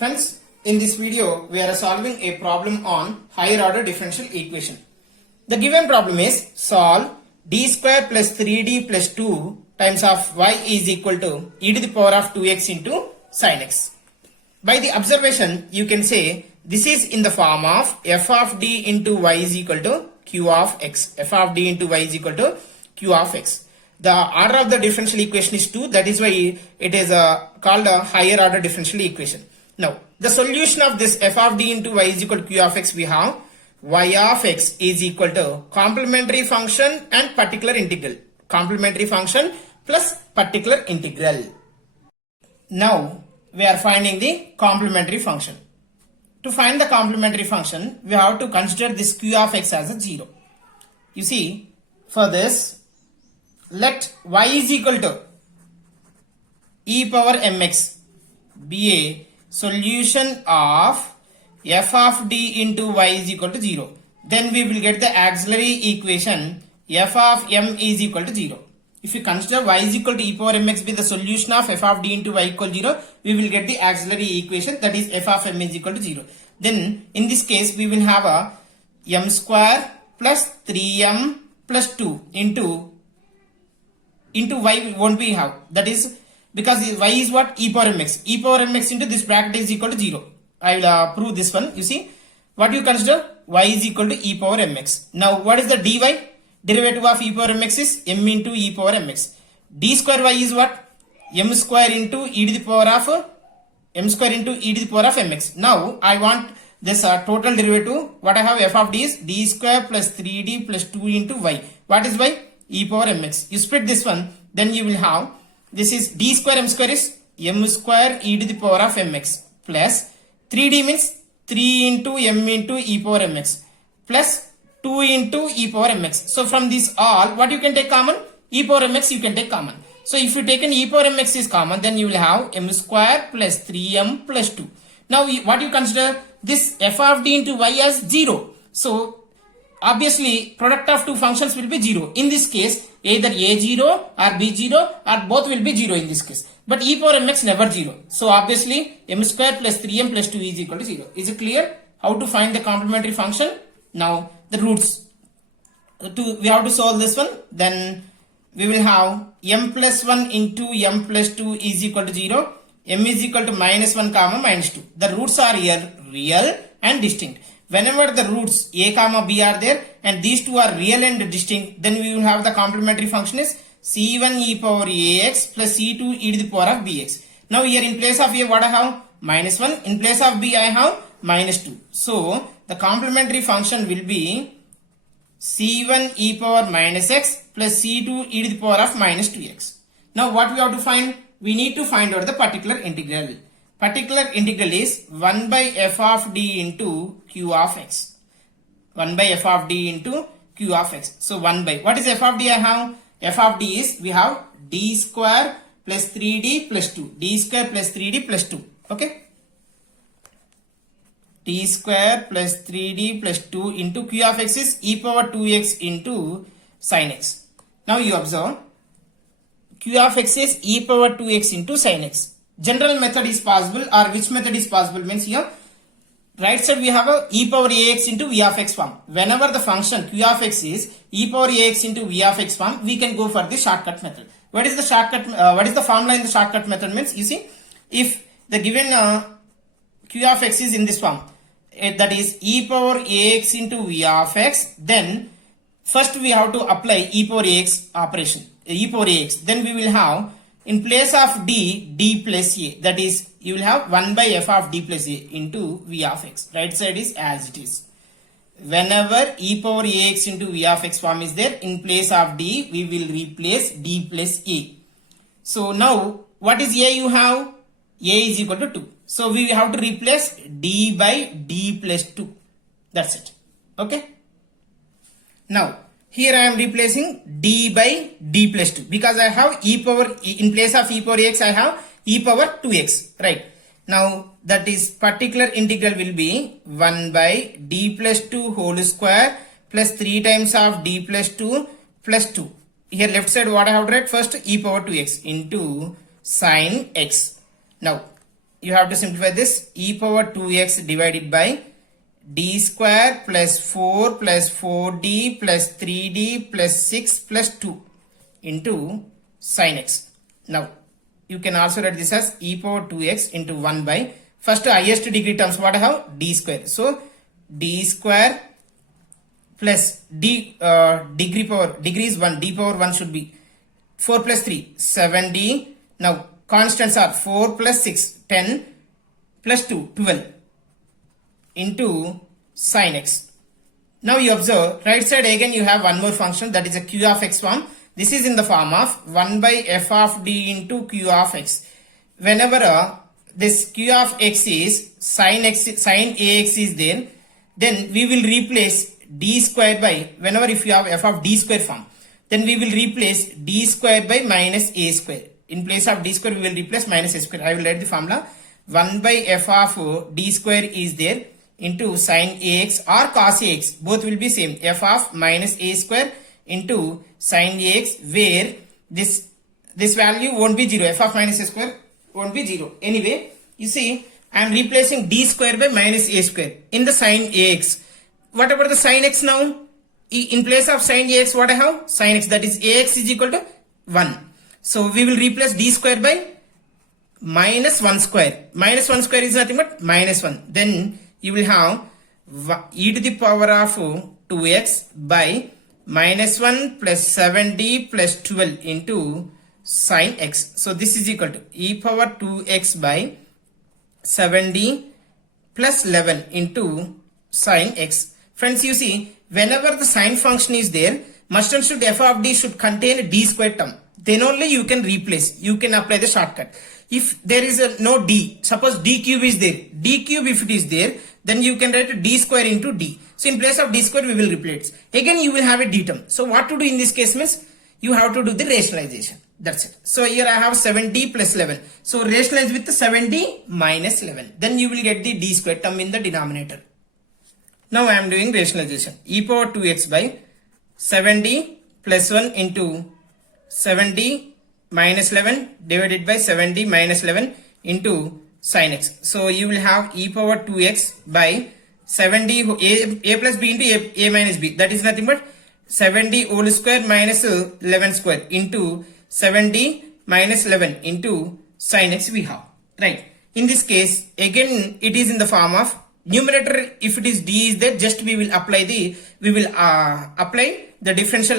Friends, in this video we are solving a problem on higher order differential equation. The given problem is solve d square plus 3d plus 2 times of y is equal to e to the power of 2x into sin x. By the observation you can say this is in the form of f of d into y is equal to q of x. F of d into y is equal to q of x. The order of the differential equation is 2, that is why it is called a higher order differential equation. Now, the solution of this f of d into y is equal to q of x, we have y of x is equal to complementary function and particular integral. Complementary function plus particular integral. Now, we are finding the complementary function. To find the complementary function, we have to consider this q of x as a 0. You see, for this, let y is equal to e power mx be a solution of f of d into y is equal to 0. Then we will get the auxiliary equation f of m is equal to 0. If you consider y is equal to e power mx be the solution of f of d into y equal to 0, we will get the auxiliary equation, that is f of m is equal to 0. Then in this case we will have a m square plus 3m plus 2 into y won't be have, that is because y is what, e power mx. E power mx into this bracket is equal to 0. I will prove this one. You see, what you consider, y is equal to e power mx. Now what is the dy? Derivative of e power mx is m into e power mx. D square y is what? M square into e to the power of m square into e to the power of mx. Now I want this total derivative. What I have, f of d is d square plus 3d plus 2 into y. What is y? E power mx. You split this one, then you will have, this is d square m square is m square e to the power of mx plus 3d means 3 into m into e power mx plus 2 into e power mx. So from this all, what you can take common? E power mx you can take common. So if you take an e power mx is common, then you will have m square plus 3m plus 2. Now what you consider, this f of d into y as 0. So obviously product of two functions will be 0. In this case, either a0 or b0 or both will be 0 in this case. But e power mx never 0. So obviously m square plus 3m plus 2 is equal to 0. Is it clear how to find the complementary function? Now the roots. We have to solve this one. Then we will have m plus 1 into m plus 2 is equal to 0. M is equal to minus 1 comma minus 2. The roots are here real and distinct. Whenever the roots a comma b are there and these two are real and distinct, then we will have the complementary function is c1 e power ax plus c2 e to the power of bx. Now here in place of a what I have? Minus 1. In place of b I have minus 2. So the complementary function will be c1 e power minus x plus c2 e to the power of minus 2x. Now what we have to find? We need to find out the particular integral. Particular integral is 1 by f of d into q of x. 1 by f of d into q of x. So 1 by, what is f of d I have? F of d is, we have d square plus 3d plus 2. d square plus 3d plus 2. Okay. d square plus 3d plus 2 into q of x is e power 2x into sin x. Now you observe, q of x is e power 2x into sin x. General method is possible, or which method is possible means here right side we have a e power ax into v of x form. Whenever the function q of x is e power ax into v of x form, we can go for the shortcut method. What is the shortcut? What is the formula in the shortcut method means? You see, if the given q of x is in this form, that is e power ax into v of x, then first we have to apply e power ax operation, e power ax. Then we will have in place of d plus a, that is you will have 1 by f of d plus a into v of x. Right side is as it is. Whenever e power ax into v of x form is there, in place of d we will replace d plus a. So now what is a you have? A is equal to 2. So we have to replace d by d plus 2. That's it. Okay. Now here I am replacing d by d plus 2 because I have e power, in place of e power x I have e power 2x, right? Now that is particular integral will be 1 by d plus 2 whole square plus 3 times of d plus 2 plus 2. Here left side what I have to write? First e power 2x into sin x. Now you have to simplify this. E power 2x divided by d square plus 4 plus 4d plus 3d plus 6 plus 2 into sin x. Now, you can also write this as e power 2x into 1 by first highest degree terms what I have d square. So, d square plus d degree is 1, d power 1 should be 4 plus 3 7d. Now constants are 4 plus 6 10 plus 2 12 into sin x. Now you observe right side again you have one more function, that is a q of x form. This is in the form of 1 by f of d into q of x. Whenever this q of x is sin ax is there, then we will replace d square by, whenever if you have f of d square form, then we will replace d square by minus a square. In place of d square we will replace minus a square. I will write the formula. 1 by f of d square is there into sin ax or cos ax, both will be same, f of minus a square into sin ax, where this value won't be 0, f of minus a square won't be 0. Anyway, you see I am replacing d square by minus a square in the sin ax. What about the sin x now? In place of sin ax what I have? Sin x, that is ax is equal to 1. So we will replace d square by minus 1 square. Minus 1 square is nothing but minus 1. Then you will have e to the power of 2x by minus 1 plus 7d plus 12 into sin x. So this is equal to e power 2x by 7d plus 11 into sin x. Friends, you see, whenever the sine function is there, must and should f of d should contain a d square term. Then only you can replace, you can apply the shortcut. If there is no d, suppose d cube is there, d cube if it is there, then you can write d square into d. So in place of d square we will replace. Again you will have a d term. So what to do in this case means, you have to do the rationalization. That's it. So here I have 7d plus 11. So rationalize with 7d minus 11. Then you will get the d square term in the denominator. Now I am doing rationalization. E power 2x by 7d plus 1 into 7d minus 11 divided by 7d minus 11 into sin x. So you will have e power 2x by 7d a plus b into a minus b. That is nothing but 7d whole square minus 11 square into 7d minus 11 into sin x we have. Right. In this case, again it is in the form of numerator. If it is d is there, just we will apply the differential.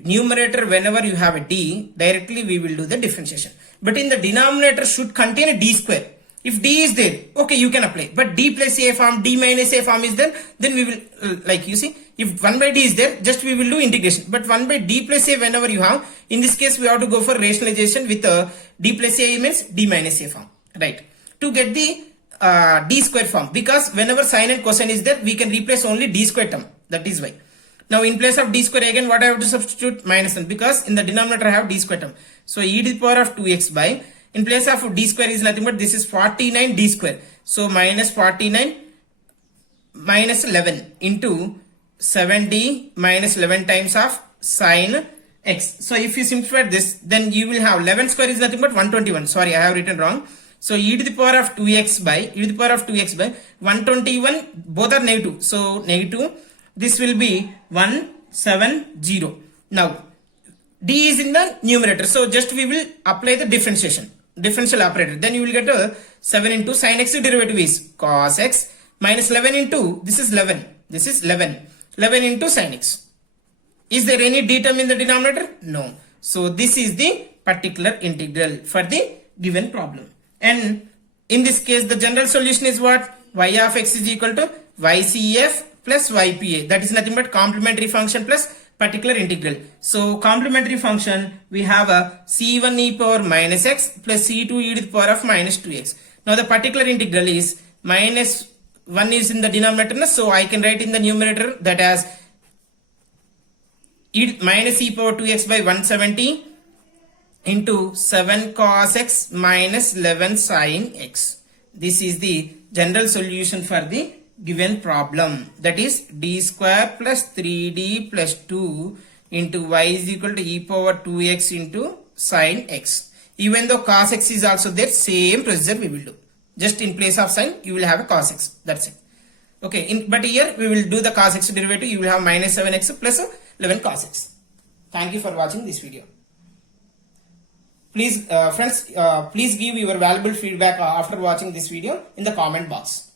Numerator whenever you have a d, directly we will do the differentiation. But in the denominator should contain a d square. If d is there, okay, you can apply. But d plus a form, d minus a form is there, then we will like you see, if 1 by d is there, just we will do integration. But 1 by d plus a whenever you have, in this case we have to go for rationalization with d plus a means d minus a form, right? To get the d square form, because whenever sine and cosine is there, we can replace only d square term. That is why. Now in place of d square again what I have to substitute? Minus 1, because in the denominator I have d square term. So e to the power of 2x by, in place of d square is nothing but this is 49 d square. So minus 49 minus 11 into 7d minus 11 times of sin x. So if you simplify this, then you will have 11 square is nothing but 121. Sorry, I have written wrong. So e to the power of 2x by 121, both are negative. So negative, this will be 170. Now d is in the numerator, so just we will apply the differential operator. Then you will get a 7 into sin x derivative is cos x minus 11 into, this is 11 into sin x. Is there any d term in the denominator? No. So this is the particular integral for the given problem. And in this case the general solution is what? Y of x is equal to ycf plus ypa. That is nothing but complementary function plus particular integral. So complementary function, we have a c1 e power minus x plus c2 e to the power of minus 2x. Now the particular integral is minus 1 is in the denominator, so I can write in the numerator that as minus e power 2x by 170 into 7 cos x minus 11 sin x. This is the general solution for the given problem, that is d square plus 3d plus 2 into y is equal to e power 2x into sin x. Even though cos x is also there, same procedure we will do. Just in place of sin, you will have a cos x. That's it. Okay, but here we will do the cos x derivative. You will have minus 7x plus 11 cos x. Thank you for watching this video. Please, friends, please give your valuable feedback after watching this video in the comment box.